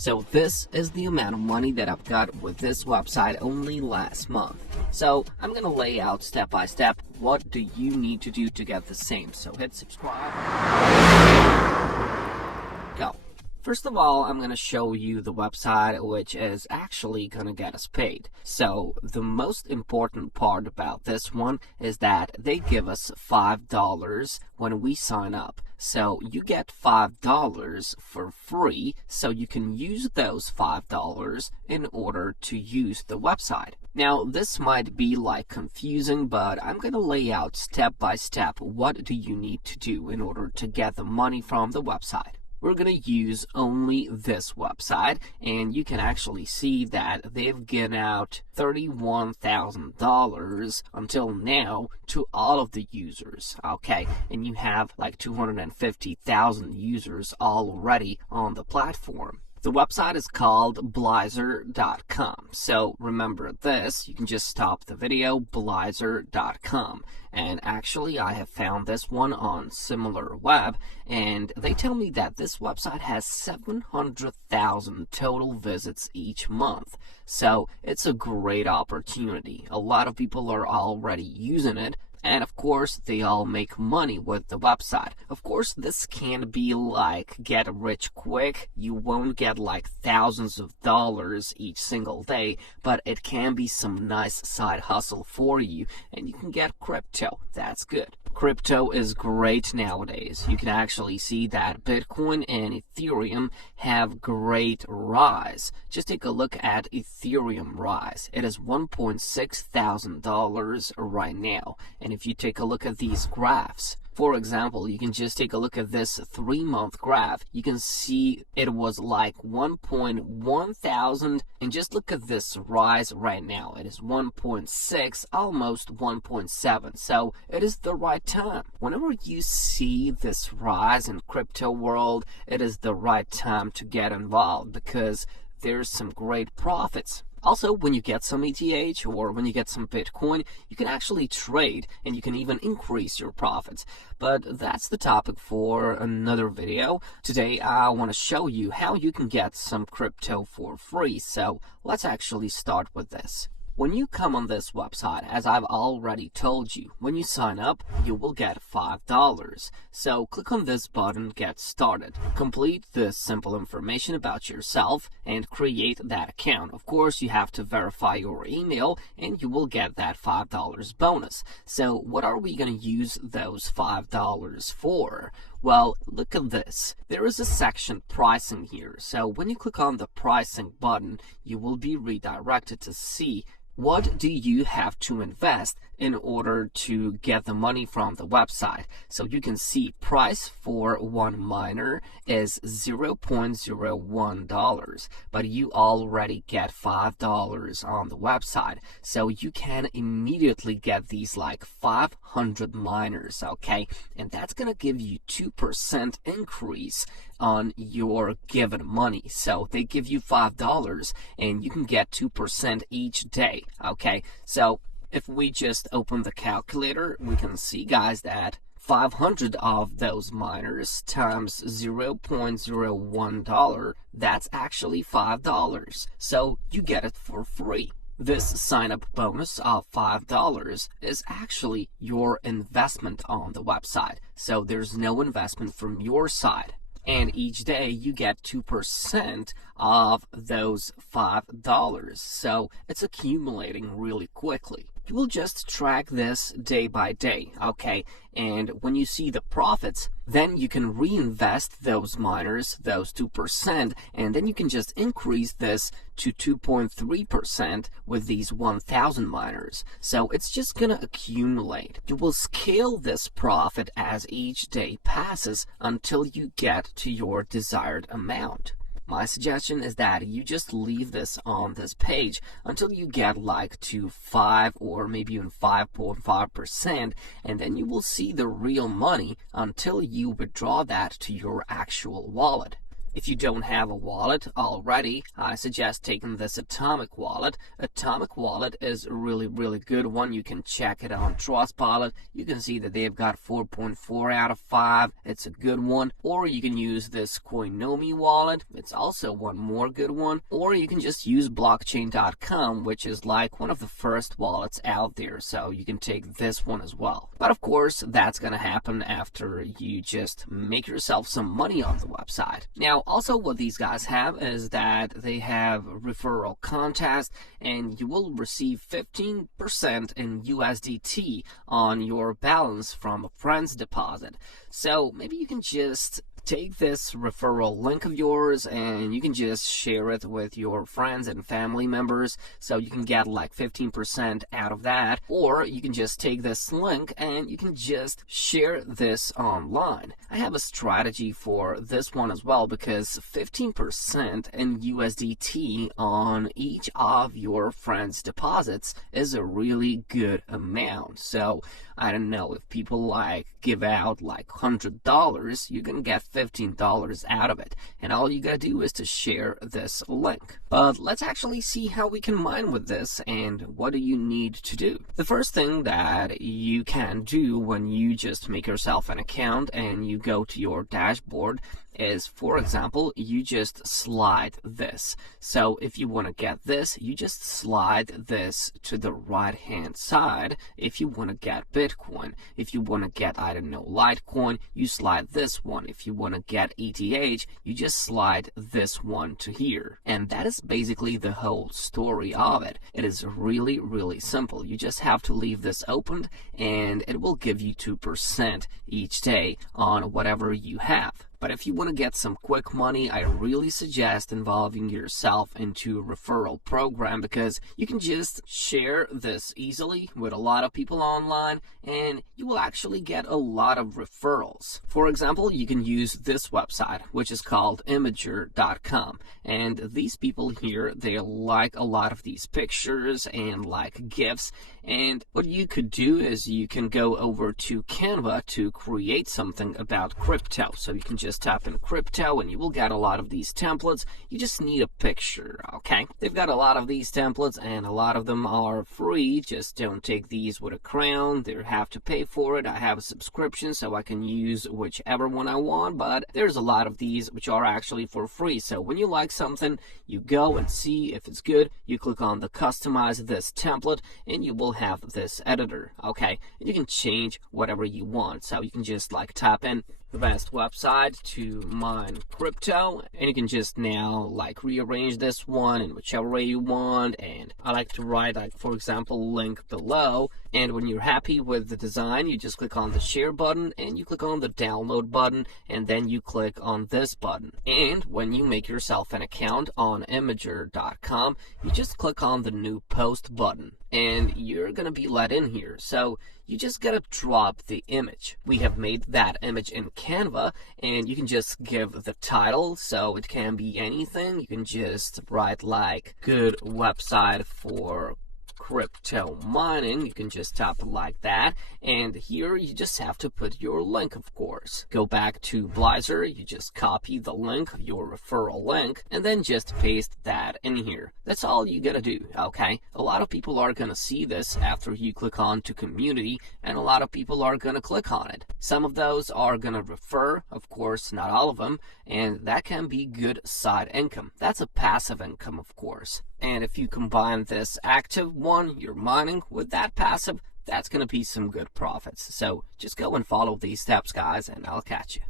So this is the amount of money that I've got with this website only last month. So I'm going to lay out step by step what do you need to do to get the same. So hit subscribe. Go. First of all, I'm going to show you the website which is actually going to get us paid. So the most important part about this one is that they give us $5 when we sign up. So you get $5 for free, so you can use those $5 in order to use the website. Now, this might be like confusing, but I'm going to lay out step by step what do you need to do in order to get the money from the website. We're going to use only this website, and you can actually see that they've given out $31,000 until now to all of the users, okay? And you have like 250,000 users already on the platform. The website is called Blizer.com. So remember this, you can just stop the video, Blizer.com. And actually, I have found this one on SimilarWeb, and they tell me that this website has 700,000 total visits each month. So it's a great opportunity. A lot of people are already using it. And of course, they all make money with the website. Of course, this can be like get rich quick. You won't get like thousands of dollars each single day, but it can be some nice side hustle for you, and you can get crypto. That's good. Crypto is great nowadays. You can actually see that Bitcoin and Ethereum have great rise. Just take a look at Ethereum rise. It is $1,600 right now. And if you take a look at these graphs, for example, you can just take a look at this 3-month graph. You can see it was like 1,100, and just look at this rise right now. It is 1.6, almost 1.7. So it is the right time. Whenever you see this rise in crypto world, it is the right time to get involved because there's some great profits. Also, when you get some ETH or when you get some Bitcoin, you can actually trade and you can even increase your profits. But that's the topic for another video. Today, I want to show you how you can get some crypto for free. So let's actually start with this. When you come on this website, as I've already told you, when you sign up, you will get $5. So click on this button, Get Started. Complete this simple information about yourself and create that account. Of course, you have to verify your email and you will get that $5 bonus. So what are we going to use those $5 for? Well, look at this. There is a section pricing here. So when you click on the pricing button, you will be redirected to see what do you have to invest in order to get the money from the website. So you can see price for one miner is $0.01, but you already get $5 on the website. So you can immediately get these like 500 miners, okay? And that's going to give you 2% increase on your given money. So they give you $5 and you can get 2% each day, okay? So if we just open the calculator, we can see, guys, that 500 of those miners times $0.01, that's actually $5. So you get it for free. This sign-up bonus of $5 is actually your investment on the website. So there's no investment from your side. And each day you get 2% of those $5. So it's accumulating really quickly. You will just track this day by day, okay? And when you see the profits, then you can reinvest those miners, those 2%, and then you can just increase this to 2.3% with these 1,000 miners. So it's just going to accumulate. You will scale this profit as each day passes until you get to your desired amount. My suggestion is that you just leave this on this page until you get like to 5 or maybe even 5.5%, and then you will see the real money until you withdraw that to your actual wallet. If you don't have a wallet already, I suggest taking this Atomic wallet. Atomic wallet is a really good one. You can check it on Trustpilot. You can see that they've got 4.4 out of 5. It's a good one. Or you can use this Coinomi wallet. It's also one more good one. Or you can just use blockchain.com, which is like one of the first wallets out there. So you can take this one as well. But of course, that's going to happen after you just make yourself some money on the website. Now, also what these guys have is that they have referral contest, and you will receive 15% in USDT on your balance from a friend's deposit. So maybe you can just take this referral link of yours and you can just share it with your friends and family members, so you can get like 15% out of that. Or you can just take this link and you can just share this online. I have a strategy for this one as well, because 15% in USDT on each of your friends' deposits is a really good amount. So I don't know, if people like give out like $100, you can get $15 out of it, and all you gotta do is to share this link. But let's actually see how we can mine with this and what do you need to do. The first thing that you can do when you just make yourself an account and you go to your dashboard is, for example, you just slide this. So if you want to get this, you just slide this to the right hand side. If you want to get Bitcoin, if you want to get, I don't know, Litecoin, you slide this one. If you want to get ETH, you just slide this one to here. And that is basically the whole story of it. It is really simple. You just have to leave this opened and it will give you 2% each day on whatever you have. But if you want to get some quick money, I really suggest involving yourself into a referral program, because you can just share this easily with a lot of people online and you will actually get a lot of referrals. For example, you can use this website, which is called Imager.com. And these people here, they like a lot of these pictures and like GIFs. And what you could do is you can go over to Canva to create something about crypto. So you can just type in crypto and you will get a lot of these templates. You just need a picture, okay? They've got a lot of these templates and a lot of them are free. Just don't take these with a crown. They have to pay for it. I have a subscription so I can use whichever one I want, but there's a lot of these which are actually for free. So when you like something, you go and see if it's good. You click on the customize this template and you will have this editor, okay? And you can change whatever you want. So you can just like type in the best website to mine crypto, and you can just now like rearrange this one in whichever way you want. And I like to write, like, for example, link below. And when you're happy with the design, you just click on the share button and you click on the download button, and then you click on this button. And when you make yourself an account on Imager.com, you just click on the new post button and you're gonna be let in here. So you just gotta drop the image. We have made that image in Canva, and you can just give the title, so it can be anything. You can just write like good website for crypto mining. You can just type it like that, and here you just have to put your link, of course. Go back to Blazor, you just copy the link, your referral link, and then just paste that in here. That's all you gotta do, okay? A lot of people are gonna see this after you click on to community, and a lot of people are gonna click on it. Some of those are gonna refer, of course, not all of them, and that can be good side income. That's a passive income, of course. And if you combine this active one, you're mining, with that passive, that's going to be some good profits. So just go and follow these steps, guys, and I'll catch you.